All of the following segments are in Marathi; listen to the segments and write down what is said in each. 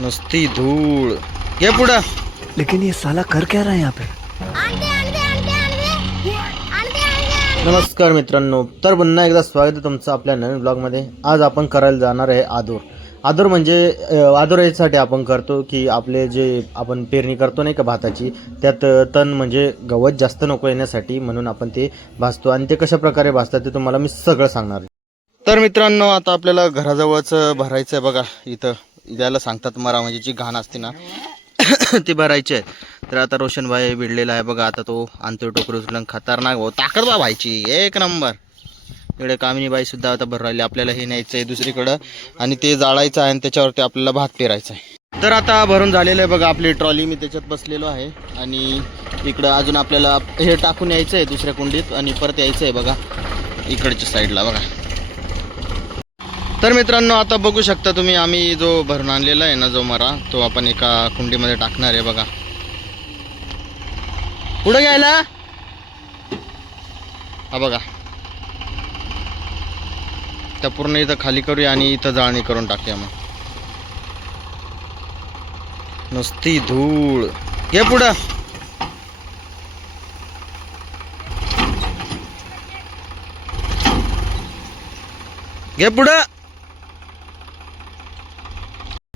नुसती धूळ घे पुढं. लेकिन ये साला कर क्या रहा है यहाँ पे? नमस्कार मित्रांनो, तर पुन्हा एकदा स्वागत आहे तुमचं आपल्या नवीन ब्लॉगमध्ये. आज आपण करायला जाणार आहे आदूर. आदूर म्हणजे आदूर यासाठी आपण करतो की आपले जे आपण पेरणी करतो नाही का भाताची, त्यात तण म्हणजे गवत जास्त नको येण्यासाठी म्हणून आपण ते भाजतो. आणि ते कशा प्रकारे भाजतात ते तुम्हाला मी सगळं सांगणार आहे. तर मित्रांनो, आता आपल्याला घराजवळच भरायचं आहे बघा. इथं याला सांगतात मरा, म्हणजे जी घाण असते ना ती भरायची आहे. तर आता रोशनभाई भिडलेला आहे बघा. आता तो आणतोय टोकरी उचलून. खतरनाक हो, ताकद बा व्हायची एक नंबर. इकडे कामिनीबाई सुद्धा आता भर राहिली. आपल्याला हे न्यायचं आहे दुसरीकडं आणि ते जाळायचं आहे आणि त्याच्यावरती आपल्याला भात पेरायचा आहे. तर आता भरून झालेलं आहे बघा आपली ट्रॉली. मी त्याच्यात बसलेलो आहे आणि इकडं अजून आपल्याला हे टाकून यायचं आहे दुसऱ्या कुंडीत आणि परत यायचं आहे बघा इकडच्या साईडला बघा. तर मित्रांनो, आता बघू शकता तुम्ही, आम्ही जो भरून आणलेला आहे ना जो मरा, तो आपण एका कुंडीमध्ये टाकणार आहे बघा. पुढे घ्यायला हा बघा. त्या पूर्ण इथं खाली करूया आणि इथं जाळणी करून टाकूया. मग नुसती धूळ घे पुढं. घे पुढं.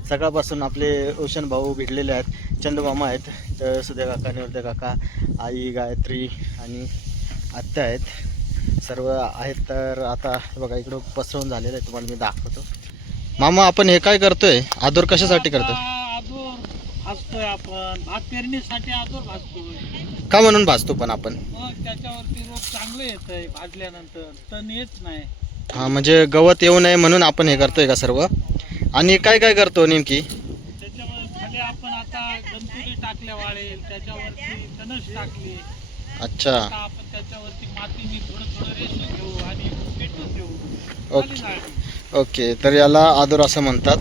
सकाळपासून आपले रोशन भाऊ भिडलेले आहेत. चंदमामा आहेत, तर सुद्या काका, निवृत्या काका, आई, गायत्री आणि आत्या आहेत, सर्व आहेत. तर आता बघा इकडं पसरवून झालेलं आहे, तुम्हाला मी दाखवतो. मामा, आपण हे काय करतोय? आदूर कशासाठी करतोय? आदूर भाजतोय आपण, भात पेरणीसाठी आदूर भाजतोय. का म्हणून भाजतो पण आपण? मग त्याच्यावरती रोप चांगलं येतंय भाजल्यानंतर, तण येत नाही. हा, म्हणजे गवत येऊ नये म्हणून आपण हे करतोय का सर्व? आणि काय काय करतो नेमकी? त्याच्यावर खाली आपण आता गणपती टाकल्या वाळेल, त्याच्यावरती तणस टाकली. अच्छा, आता आपण त्याच्यावरती मातीने थोडं थोडं रेषे घेऊ आणि पेटून देऊ. Okay okay. तर याला आदूर असं म्हणतात.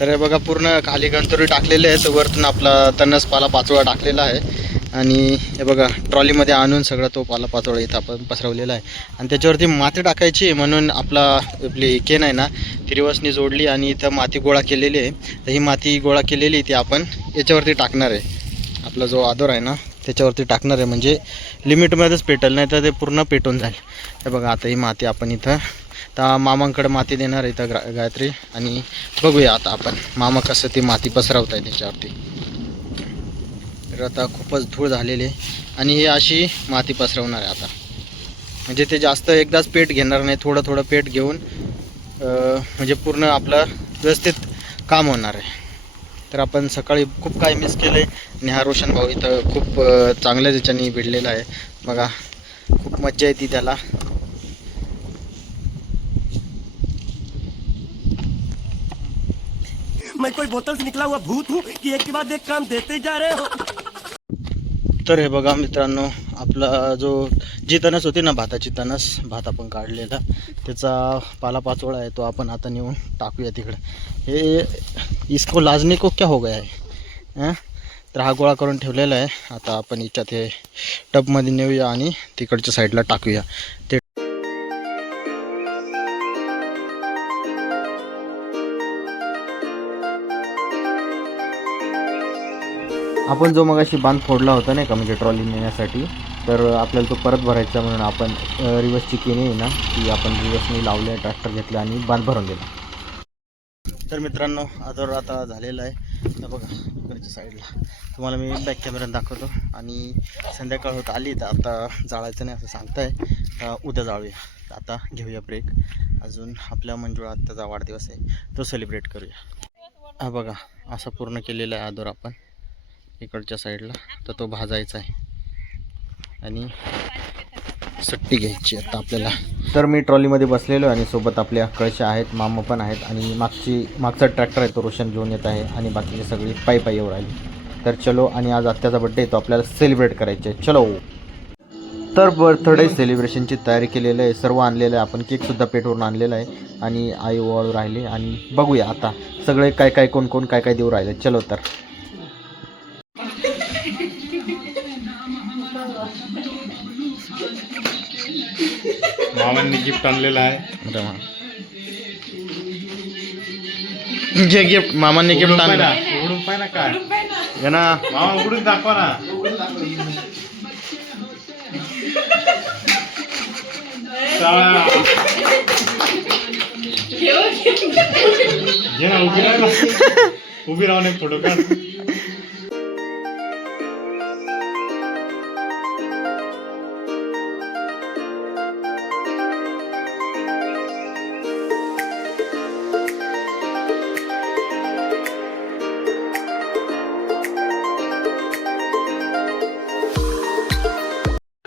तर हे बघा पूर्ण खाली गणतरी टाकलेले आहेत, वरतून आपला तणस पाला पाचोळा टाकलेला आहे आणि हे बघा ट्रॉलीमध्ये आणून सगळा तो पाला पाचोळा इथं आपण पसरवलेला आहे. आणि त्याच्यावरती माती टाकायची म्हणून आपली केन आहे ना ती रिवर्सनी जोडली आणि इथं माती गोळा केलेली आहे. तर ही माती गोळा केलेली ती आपण याच्यावरती टाकणार आहे. आपला जो आदूर आहे ना त्याच्यावरती टाकणार आहे, म्हणजे लिमिटमध्येच पेटेल, नाही तर ते पूर्ण पेटून जाईल. हे बघा आता ही माती आपण इथं, तर मामांकडे माती देणार आहे इथं गायत्री. आणि बघूया आता आपण मामा कसं ती माती पसरवत आहे त्याच्यावरती. तर आता खूपच धूळ झालेली आहे आणि ही अशी माती पसरवणार आहे आता. म्हणजे ते जास्त एकदाच पेट घेणार नाही, थोडं थोडं पेट घेऊन म्हणजे पूर्ण आपलं व्यवस्थित काम होणार आहे. तर आपण सकाळी खूप काही मिस केलं आहे आणि हा रोशन भाऊ इथं खूप चांगल्या याच्याने भिडलेला आहे बघा. खूप मज्जा येते त्याला. मैं कोई बोतल से निकला हुआ भूत हूँ कि एक के बाद एक काम देते जा रहे हो. तर हे बघा मित्रांनो, आपला जी तणस होती ना भाताची तणस, भात आपण काढलेला त्याचा पालापाचोळा आहे, तो आपण आता नेऊन टाकूया तिकडे. हे इसको लाजने को क्या हो गया है. तर हा गोळा करून ठेवलेला आहे. आता आपण याच्यात हे टबमध्ये नेऊया आणि तिकडच्या साईडला टाकूया. ते आपण जो मगाशी बांध फोडला होता नाही का, म्हणजे ट्रॉली नेण्यासाठी, तर आपल्याला तो परत भरायचा म्हणून आपण रिवर्सची केनी आहे ना ती आपण रिवर्सने लावल्या, ट्रॅक्टर घेतला आणि बांध भरून दिला. तर मित्रांनो, आदर आता झालेला आहे. तर बघा इकडच्या साईडला तुम्हाला मी बॅक कॅमेऱ्यात दाखवतो. आणि संध्याकाळ होत आली तर आता जाळायचं नाही असं सांगताय, उद्या जाळूया. आता घेऊया ब्रेक. अजून आपल्या मंजुळा त्याचा वाढदिवस आहे, तो सेलिब्रेट करूया. हा बघा असं पूर्ण केलेलं आहे आदर आपण इकडच्या साईडला. तर तो भाजायचा आहे आणि सुट्टी घ्यायची आता आपल्याला. तर मी ट्रॉलीमध्ये बसलेलो आहे आणि सोबत आपल्या कळशा आहेत, मामा पण आहेत आणि मागचा ट्रॅक्टर आहे तो रोशन घेऊन येत आहे आणि बाकीची सगळी पायी येऊ राहिली. तर चलो, आणि आज आत्याचा बड्डे तो आपल्याला सेलिब्रेट करायचा आहे, चलो. तर बर्थडे सेलिब्रेशनची तयारी केलेली आहे, सर्व आणलेलं आहे आपण. केकसुद्धा पेटवरून आणलेला आहे आणि आई ओवाळू राहिले. आणि बघूया आता सगळे काय कोण काय देऊ राहिले. चलो तर. मामांनी गिफ्ट आणलेलं आहे. जे गिफ्ट मामांनी गिफ्ट आणलं उघडून पाय ना काय हे ना. मामा उघडून दाखवा ना. चला. घे ना, उभी राहा ना. उभी राहून एक फोटो काढ.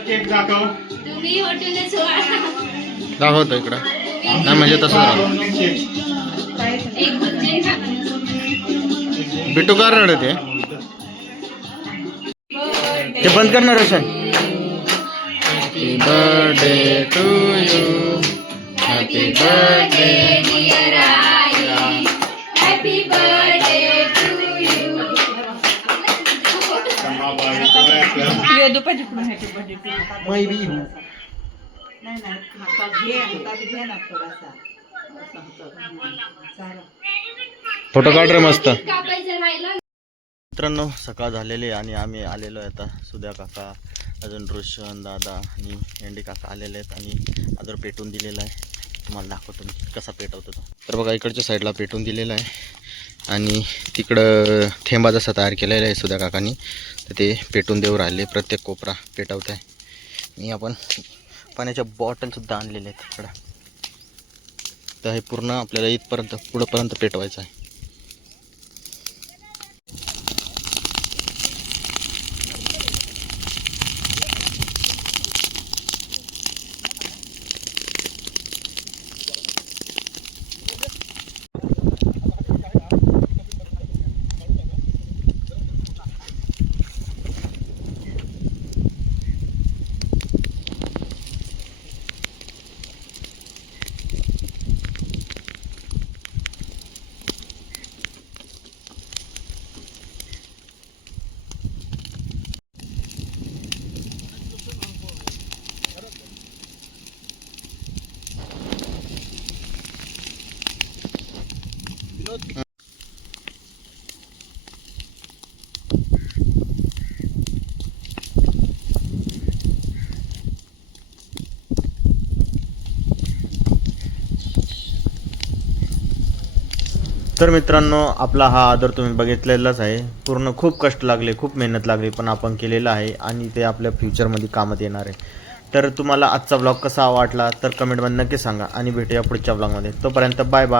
केक दाखव. तुम्ही हॉटेलच सोडा. दाखवतो इकडं. नाही म्हणजे तसं झालं. एक गुच्छ टाका. बिटू का रडते ते बंद करणार Roshan. Happy birthday to you. Happy birthday. Dear आई, happy birthday to you. मै बी हूँ. फोटो काढ रे मस्त. कापायचं राहिलं. मित्रांनो सकाळ झालेली आहे आणि आम्ही आलेलो आहे आता. सुद्या काका, अजून रोशन दादा आणि एंडी काका आलेले आहेत आणि अजून पेटून दिलेला आहे. तुम्हाला दाखवतो मी कसा पेटवतो तो. तर बघा इकडच्या साईडला पेटून दिलेला आहे आणि तिकडं थेंबा जसा तयार केलेला आहे सुद्या काकांनी, तर ते पेटून देऊ राहिले. प्रत्येक कोपरा पेटवत आहे. आणि आपण पाण्याच्या बॉटलसुद्धा आणलेल्या आहेत तिकडं. तर हे पूर्ण आपल्याला इथपर्यंत पुढंपर्यंत पेटवायचं आहे. तर मित्रांनो आपला हा आदर तुम्ही बघितलेलाच आहे. पूर्ण खूप कष्ट लागले, खूप मेहनत लागली, पण आपण केलेलं आहे आणि ते आपल्या फ्युचरमध्ये कामात येणार आहे. तर तुम्हाला आजचा ब्लॉग कसा वाटला तर कमेंटमध्ये नक्की सांगा आणि भेटूया पुढच्या ब्लॉगमध्ये. तोपर्यंत बाय बाय.